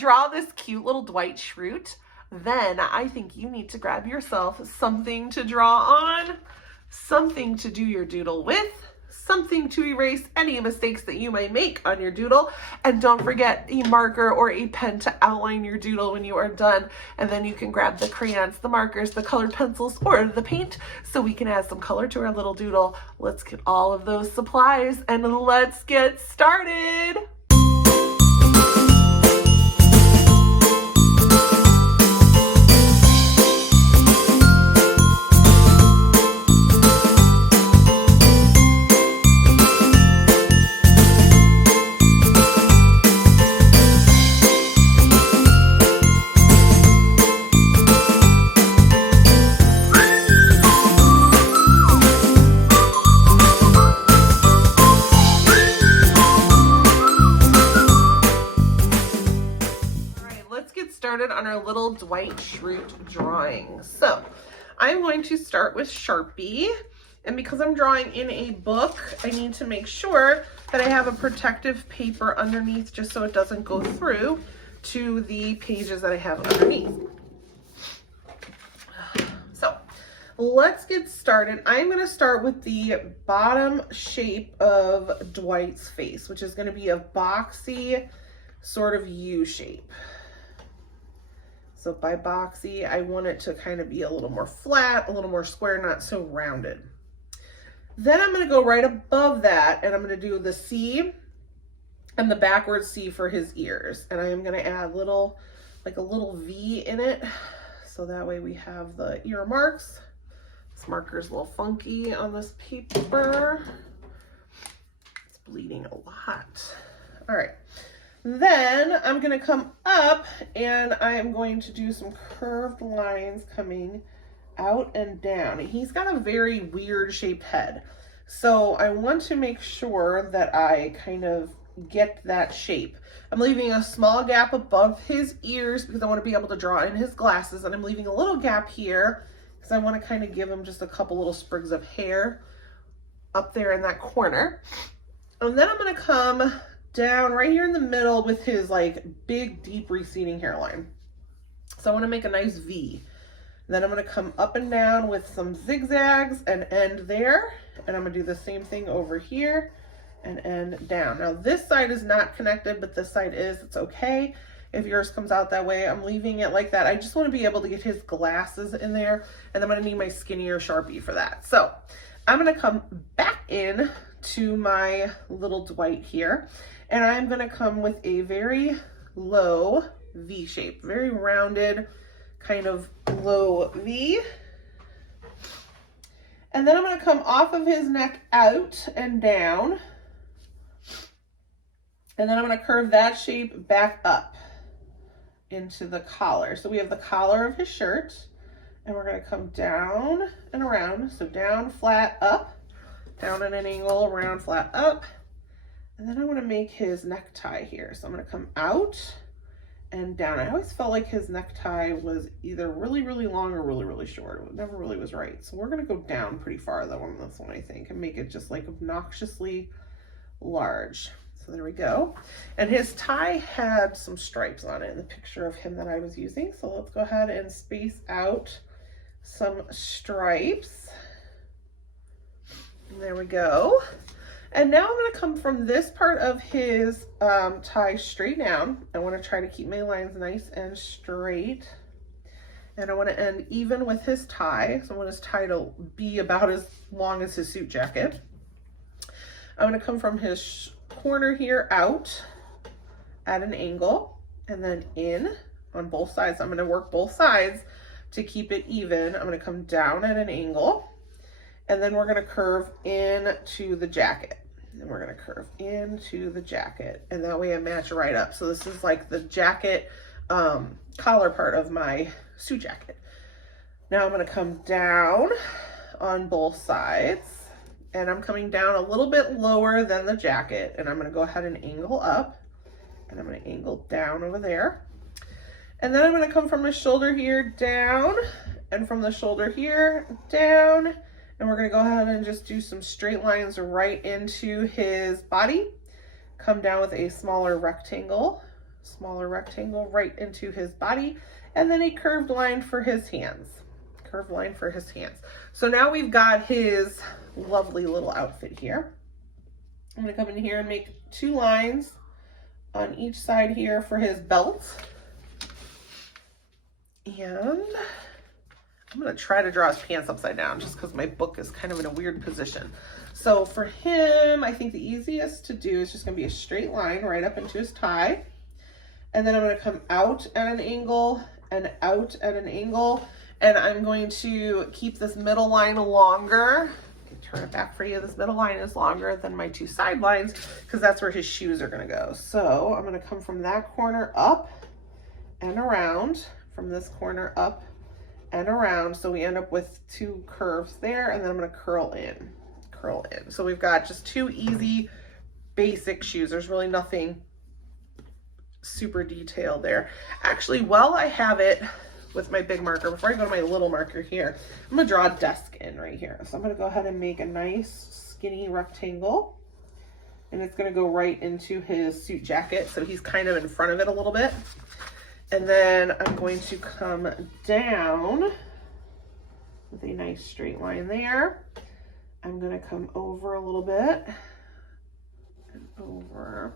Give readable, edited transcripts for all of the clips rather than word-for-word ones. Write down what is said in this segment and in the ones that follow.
draw this cute little Dwight Schrute, then I think you need to grab yourself something to draw on, something to do your doodle with, something to erase any mistakes that you may make on your doodle, and don't forget a marker or a pen to outline your doodle when you are done. And then you can grab the crayons, the markers, the colored pencils, or the paint so we can add some color to our little doodle. Let's get all of those supplies and let's get started. Started on our little Dwight Schrute drawing. So I'm going to start with Sharpie, and because I'm drawing in a book, I need to make sure that I have a protective paper underneath just so it doesn't go through to the pages that I have underneath. So let's get started. I'm going to start with the bottom shape of Dwight's face, which is going to be a boxy sort of U shape. So by boxy, I want it to kind of be a little more flat, a little more square, not so rounded. Then I'm going to go right above that and I'm going to do the C and the backward C for his ears. And I am going to add like a little V in it. So that way we have the ear marks. This marker's a little funky on this paper. It's bleeding a lot. All right. Then I'm going to come up and I am going to do some curved lines coming out and down. He's got a very weird shaped head. So I want to make sure that I kind of get that shape. I'm leaving a small gap above his ears because I want to be able to draw in his glasses, and I'm leaving a little gap here because I want to kind of give him just a couple little sprigs of hair up there in that corner. And then I'm going to come down right here in the middle with his like big deep receding hairline. So I want to make a nice V. Then I'm going to come up and down with some zigzags and end there, and I'm going to do the same thing over here and end down. Now this side is not connected, but this side is. It's okay if yours comes out that way. I'm leaving it like that. I just want to be able to get his glasses in there, and I'm going to need my skinnier Sharpie for that. So I'm going to come back in to my little Dwight here, and I'm going to come with a very low V shape, very rounded kind of low V. And then I'm going to come off of his neck out and down, and then I'm going to curve that shape back up into the collar. So we have the collar of his shirt, and we're going to come down and around. So down, flat, up, down at an angle, around, flat, up. And then I want to make his necktie here. So I'm going to come out and down. I always felt like his necktie was either really, really long or really, really short. It never really was right. So we're going to go down pretty far though on this one, I think, and make it just like obnoxiously large. So there we go. And his tie had some stripes on it in the picture of him that I was using. So let's go ahead and space out some stripes. And there we go. And now I'm going to come from this part of his tie straight down. I want to try to keep my lines nice and straight. And I want to end even with his tie. So I want his tie to be about as long as his suit jacket. I'm going to come from his corner here out at an angle and then in on both sides. I'm going to work both sides to keep it even. I'm going to come down at an angle. And then we're going to curve into the jacket. And we're going to curve into the jacket. And that way I match right up. So this is like the jacket collar part of my suit jacket. Now I'm going to come down on both sides. And I'm coming down a little bit lower than the jacket. And I'm going to go ahead and angle up. And I'm going to angle down over there. And then I'm going to come from his shoulder here down. And from the shoulder here down. And we're going to go ahead and just do some straight lines right into his body. Come down with a smaller rectangle smaller rectangle right into his body, and then a curved line for his hands. Curved line for his hands. So now we've got his lovely little outfit here. I'm gonna come in here and make 2 lines on each side here for his belt. And I'm gonna try to draw his pants upside down just because my book is kind of in a weird position. So for him, I think the easiest to do is just gonna be a straight line right up into his tie. And then I'm gonna come out at an angle and out at an angle. And I'm going to keep this middle line longer. Turn it back for you. This middle line is longer than my 2 side lines because that's where his shoes are gonna go. So I'm gonna come from that corner up and around, from this corner up and around. So we end up with 2 curves there, and then I'm gonna curl in. So we've got just 2 easy, basic shoes. There's really nothing super detailed there. Actually, while I have it with my big marker, before I go to my little marker here, I'm gonna draw a desk in right here. So I'm gonna go ahead and make a nice skinny rectangle, and it's gonna go right into his suit jacket. So he's kind of in front of it a little bit. And then I'm going to come down with a nice straight line there. I'm gonna come over a little bit and over.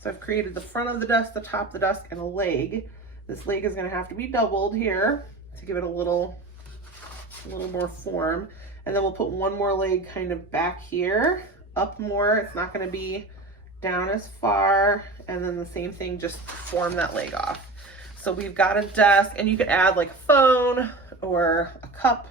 So I've created the front of the desk, the top of the desk, and a leg. This leg is gonna have to be doubled here to give it a little more form. And then we'll put 1 more leg kind of back here, up more. It's not gonna be down as far. And then the same thing, just form that leg off. So we've got a desk, and you could add like a phone or a cup,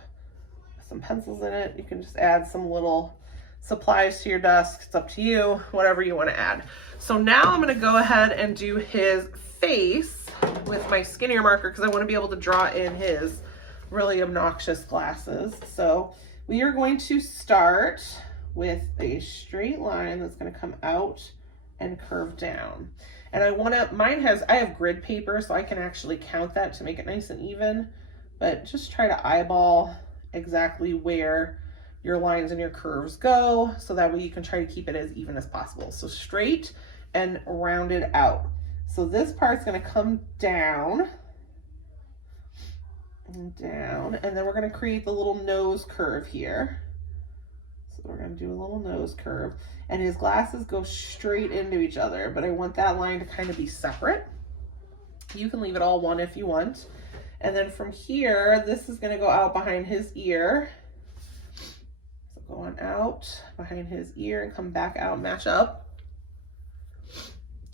some pencils in it. You can just add some little supplies to your desk. It's up to you, whatever you want to add. So now I'm going to go ahead and do his face with my skinnier marker because I want to be able to draw in his really obnoxious glasses. So we are going to start with a straight line that's going to come out and curve down. And I have grid paper, so I can actually count that to make it nice and even, but just try to eyeball exactly where your lines and your curves go, so that way you can try to keep it as even as possible. So straight and rounded out. So this part's gonna come down and down, and then we're gonna create the little nose curve here. So we're gonna do a little nose curve, and his glasses go straight into each other, but I want that line to kind of be separate. You can leave it all one if you want. And then from here, this is gonna go out behind his ear. So go on out behind his ear and come back out, match up.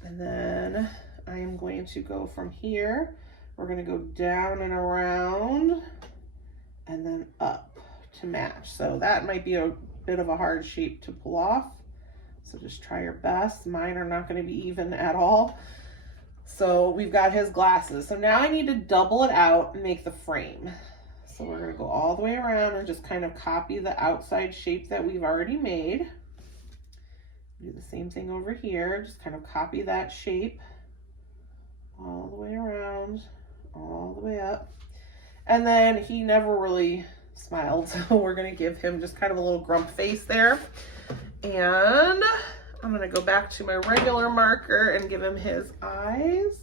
And then I am going to go from here. We're gonna go down and around and then up to match. So that might be a bit of a hard shape to pull off. So just try your best. Mine are not gonna be even at all. So we've got his glasses. So now I need to double it out and make the frame. So we're gonna go all the way around and just kind of copy the outside shape that we've already made. Do the same thing over here, just kind of copy that shape all the way around, all the way up. And then he never really smiled, so we're gonna give him just kind of a little grump face there. And I'm gonna go back to my regular marker and give him his eyes.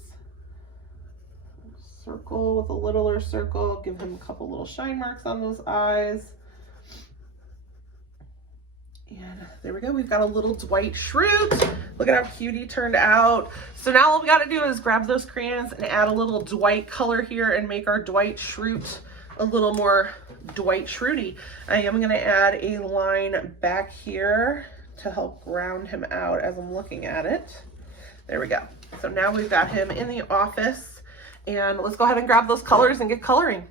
Circle with a littler circle, give him a couple little shine marks on those eyes. And there we go, we've got a little Dwight Schrute. Look at how cute he turned out. So now all we gotta do is grab those crayons and add a little Dwight color here and make our Dwight Schrute a little more Dwight Schrute-y. I am gonna add a line back here to help ground him out as I'm looking at it. There we go. So now we've got him in the office, and let's go ahead and grab those colors and get coloring.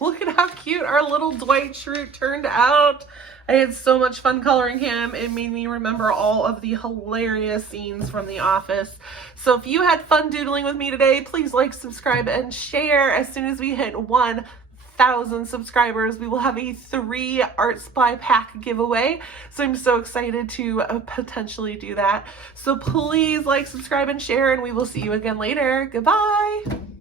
Look at how cute our little Dwight Schrute turned out. I had so much fun coloring him. It made me remember all of the hilarious scenes from The Office. So if you had fun doodling with me today, please like, subscribe, and share. As soon as we hit 1,000 subscribers, we will have a 3 art supply pack giveaway. So I'm so excited to potentially do that. So please like, subscribe, and share, and we will see you again later. Goodbye.